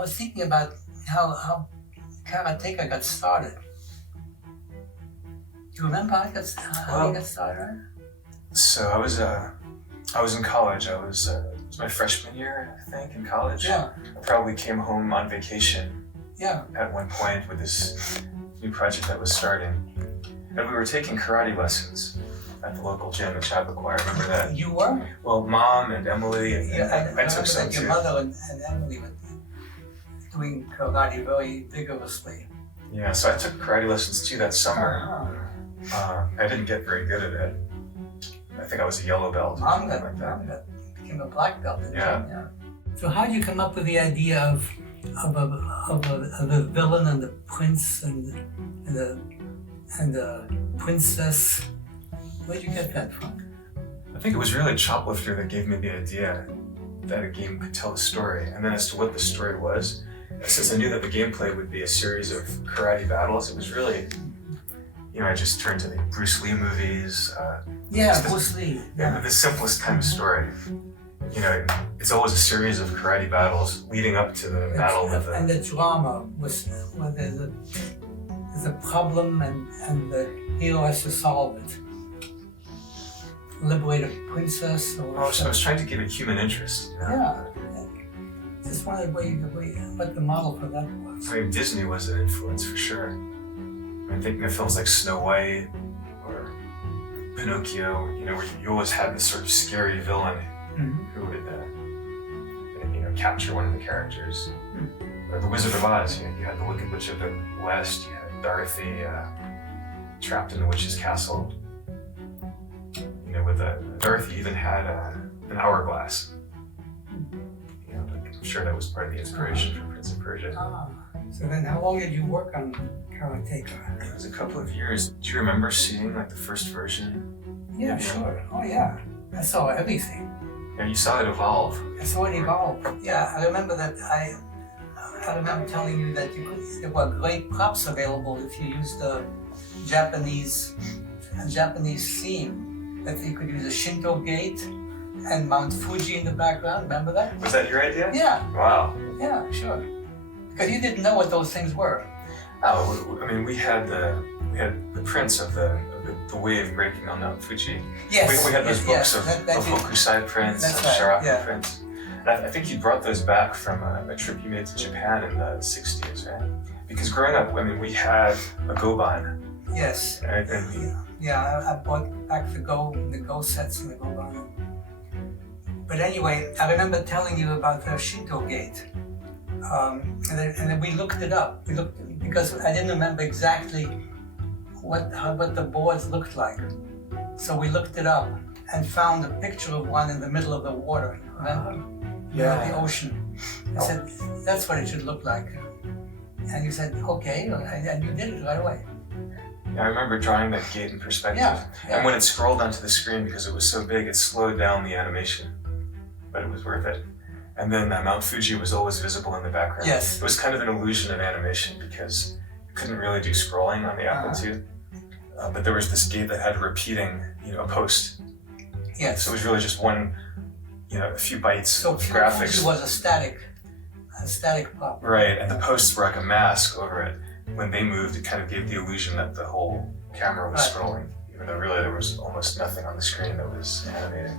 was thinking about how Karateka got started. Do you remember how you got started? So I was in college. It was my freshman year, I think, in college. Yeah. I probably came home on vacation. Yeah. At one point with this new project that was starting, and we were taking karate lessons at the local gym in Chappaqua. I remember that. You were? Well, Mom and Emily and I took some that your too. mother and Emily were doing karate very vigorously. Yeah, so I took karate lessons too that summer. I didn't get very good at it. I think I was a yellow belt or Mom something like that. became a black belt. Yeah. So how did you come up with the idea of a villain and the prince and the princess? Where'd you get that from? I think it was really Choplifter that gave me the idea that a game could tell a story. And then as to what the story was, since I knew that the gameplay would be a series of karate battles, it was really, I just turned to the Bruce Lee movies. Bruce Lee. Yeah, the simplest kind of story. It's always a series of karate battles leading up to the battle with the... And the drama was where there's a problem and the hero has to solve it. Liberate a princess or... I was trying to give it human interest. Yeah. Just wondered what the model for that was. I mean, Disney was an influence for sure. I'm thinking of films like Snow White or Pinocchio, where you always had this sort of scary villain who would, capture one of the characters. Or The Wizard of Oz, you had the Wicked Witch of the West, you had Dorothy trapped in the witch's castle. With Dorothy even had an hourglass. I'm sure that was part of the inspiration for Prince of Persia. So then how long did you work on Karateka? It was a couple of years. Do you remember seeing the first version? Yeah, sure. Oh yeah. I saw everything. Yeah, you saw it evolve. I saw it evolve. Yeah, I remember that I remember telling you that there were great props available if you used the Japanese theme. That you could use a Shinto gate and Mount Fuji in the background. Remember that? Was that your idea? Yeah. Wow. Yeah, sure. Because you didn't know what those things were. Oh, I mean, we had the prints of the wave breaking on Mount Fuji. Yes. We had those books of Hokusai prints and Shiraku prints. And I think you brought those back from a trip you made to Japan in the 60s, right? Because growing up, I mean, we had a Goban. Yes. I bought back the Go sets and the Goban. But anyway, I remember telling you about the Shinto gate. And then we looked it up. Because I didn't remember exactly what the boards looked like. So we looked it up and found a picture of one in the middle of the water, remember? Yeah. The ocean. I said, that's what it should look like. And you said, okay, and you did it right away. Yeah, I remember drawing that gate in perspective. Yeah. And when it scrolled onto the screen, because it was so big, it slowed down the animation. But it was worth it. And then Mount Fuji was always visible in the background. Yes. It was kind of an illusion of animation because you couldn't really do scrolling on the Apple II. But there was this gate that had a repeating, a post. Yes. So it was really just one, a few bytes of graphics. So Fuji was a static pop. Right, and the posts were like a mask over it. When they moved, it kind of gave the illusion that the whole camera was scrolling, even though really there was almost nothing on the screen that was animating.